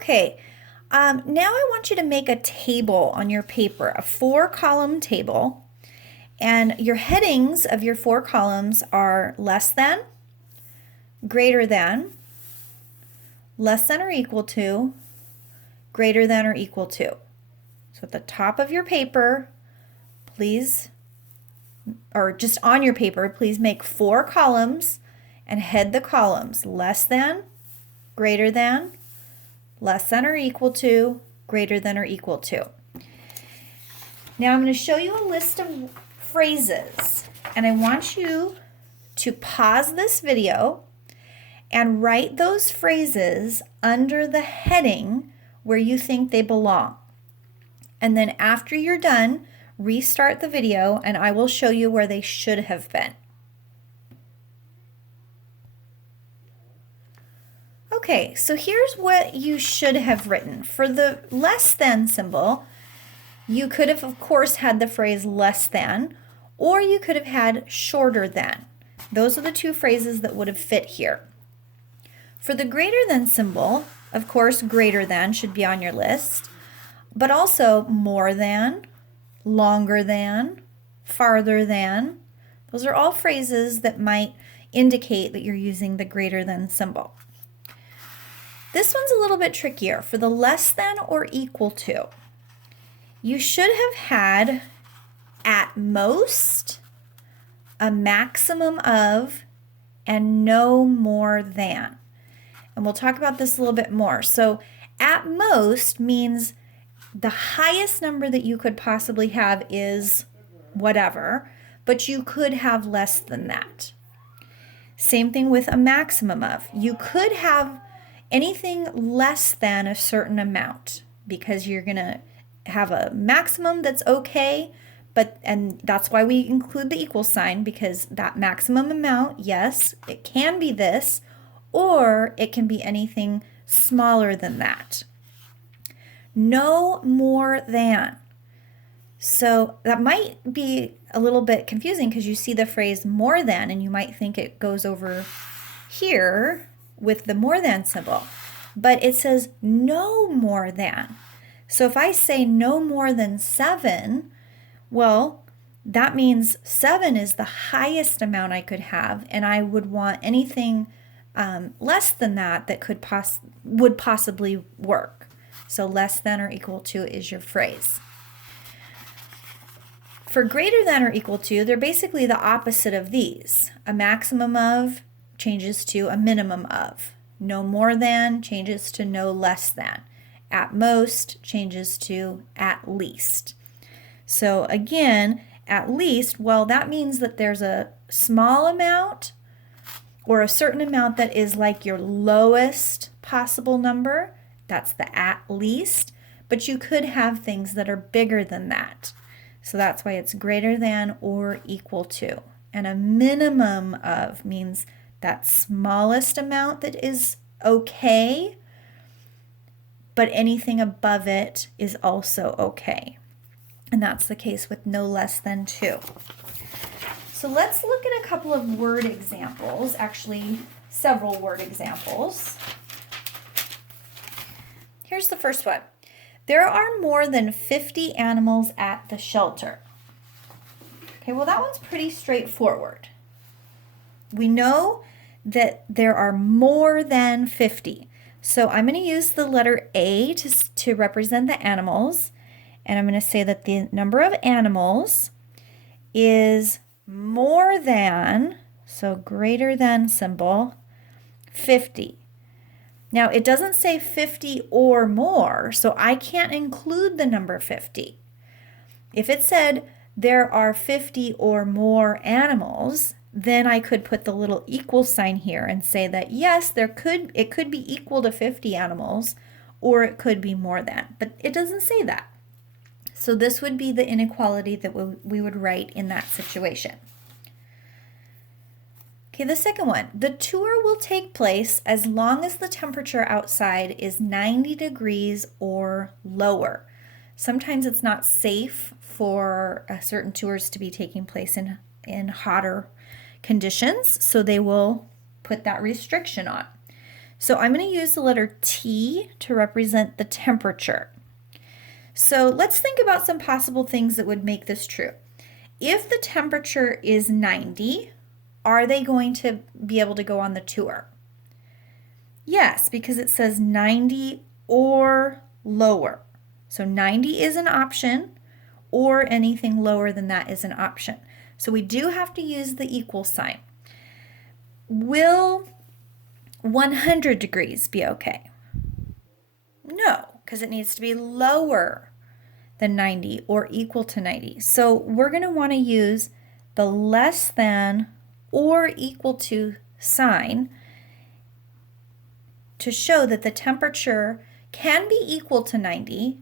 Okay, now I want you to make a table on your paper, a 4-column table, and your headings of your 4 columns are less than, greater than, less than or equal to, greater than or equal to. So at the top of your paper, please, or just on your paper, please make 4 columns and head the columns less than, greater than, less than or equal to, greater than or equal to. Now I'm going to show you a list of phrases, and I want you to pause this video and write those phrases under the heading where you think they belong. And then after you're done, restart the video and I will show you where they should have been. Okay, so here's what you should have written. For the less than symbol, you could have, of course, had the phrase less than, or you could have had shorter than. Those are the 2 phrases that would have fit here. For the greater than symbol, of course, greater than should be on your list, but also more than, longer than, farther than. Those are all phrases that might indicate that you're using the greater than symbol. This one's a little bit trickier. For the less than or equal to, you should have had at most, a maximum of, and no more than. And we'll talk about this a little bit more. So at most means the highest number that you could possibly have is whatever, but you could have less than that. Same thing with a maximum of. You could have anything less than a certain amount because you're going to have a maximum that's okay, and that's why we include the equal sign, because that maximum amount, yes, it can be this, or it can be anything smaller than that. No more than. So that might be a little bit confusing because you see the phrase more than and you might think it goes over here with the more than symbol, but it says no more than. So if I say no more than 7, well, that means 7 is the highest amount I could have, and I would want anything less than that that would possibly work. So less than or equal to is your phrase. For greater than or equal to, they're basically the opposite of these. A maximum of changes to a minimum of. No more than changes to no less than. At most changes to at least. So again, at least, well, that means that there's a small amount or a certain amount that is like your lowest possible number. That's the at least, but you could have things that are bigger than that. So that's why it's greater than or equal to. And a minimum of means that smallest amount that is okay, but anything above it is also okay. And that's the case with no less than 2. So let's look at a couple of word examples, actually several word examples. Here's the first one. There are more than 50 animals at the shelter. Okay, well that one's pretty straightforward. We know that there are more than 50. So I'm going to use the letter A to represent the animals. And I'm going to say that the number of animals is more than, so greater than symbol, 50. Now it doesn't say 50 or more, so I can't include the number 50. If it said there are 50 or more animals, then I could put the little equal sign here and say that yes, it could be equal to 50 animals, or it could be more than, but it doesn't say that. So this would be the inequality that we would write in that situation. Okay, the second one. The tour will take place as long as the temperature outside is 90 degrees or lower. Sometimes it's not safe for certain tours to be taking place in hotter conditions, so they will put that restriction on. So I'm going to use the letter T to represent the temperature. So let's think about some possible things that would make this true. If the temperature is 90, are they going to be able to go on the tour? Yes, because it says 90 or lower. So 90 is an option, or anything lower than that is an option. So we do have to use the equal sign. Will 100 degrees be okay? No, because it needs to be lower than 90 or equal to 90. So we're going to want to use the less than or equal to sign to show that the temperature can be equal to 90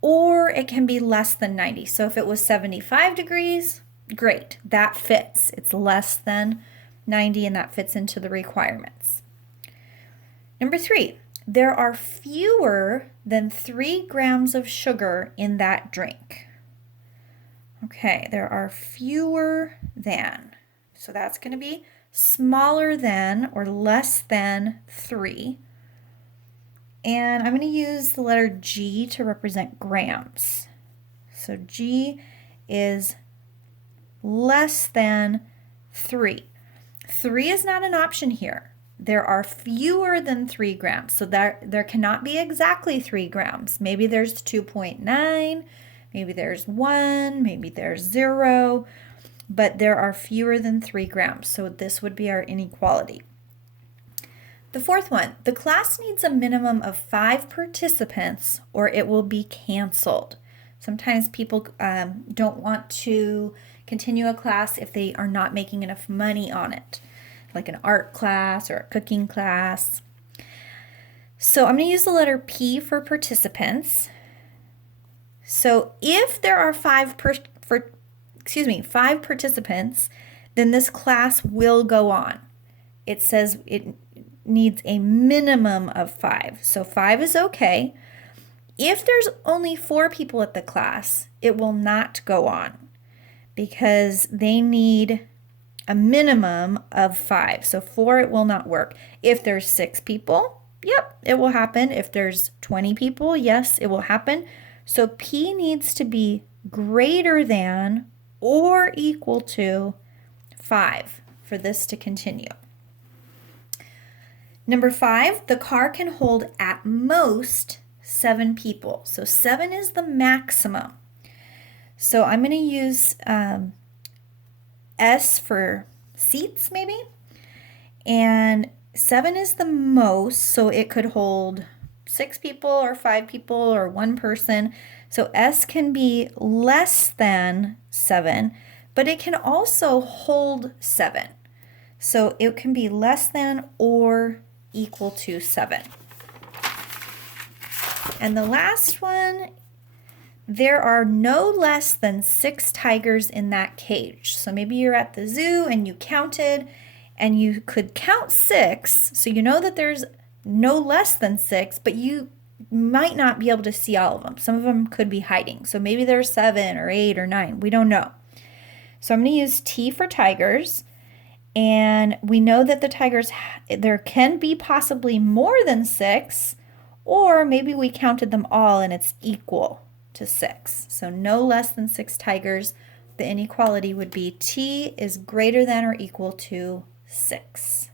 or it can be less than 90. So if it was 75 degrees, great, that fits. It's less than 90 and that fits into the requirements. Number 3, there are fewer than 3 grams of sugar in that drink. Okay, there are fewer than. So that's going to be smaller than or less than 3. And I'm going to use the letter G to represent grams. So G is less than 3. 3 is not an option here. There are fewer than 3 grams. So there cannot be exactly 3 grams. Maybe there's 2.9, maybe there's 1, maybe there's 0, but there are fewer than 3 grams. So this would be our inequality. The fourth one, the class needs a minimum of 5 participants or it will be canceled. Sometimes people don't want to continue a class if they are not making enough money on it, like an art class or a cooking class. So I'm going to use the letter P for participants. So if there are 5 participants, then this class will go on. It says it needs a minimum of 5. So 5 is okay. If there's only 4 people at the class, it will not go on because they need a minimum of 5. So 4, it will not work. If there's 6 people, yep, it will happen. If there's 20 people, yes, it will happen. So P needs to be greater than or equal to 5 for this to continue. Number 5, the car can hold at most 7 people. So 7 is the maximum. So I'm going to use S for seats maybe. And 7 is the most, so it could hold 6 people or 5 people or 1 person. So S can be less than 7, but it can also hold 7. So it can be less than or equal to 7. And the last one, there are no less than 6 tigers in that cage. So maybe you're at the zoo and you counted and you could count 6. So you know that there's no less than 6, but you might not be able to see all of them. Some of them could be hiding. So maybe there's 7 or 8 or 9. We don't know. So I'm going to use T for tigers. And we know that the tigers, there can be possibly more than 6, or maybe we counted them all and it's equal to 6. So no less than 6 tigers. The inequality would be T is greater than or equal to 6.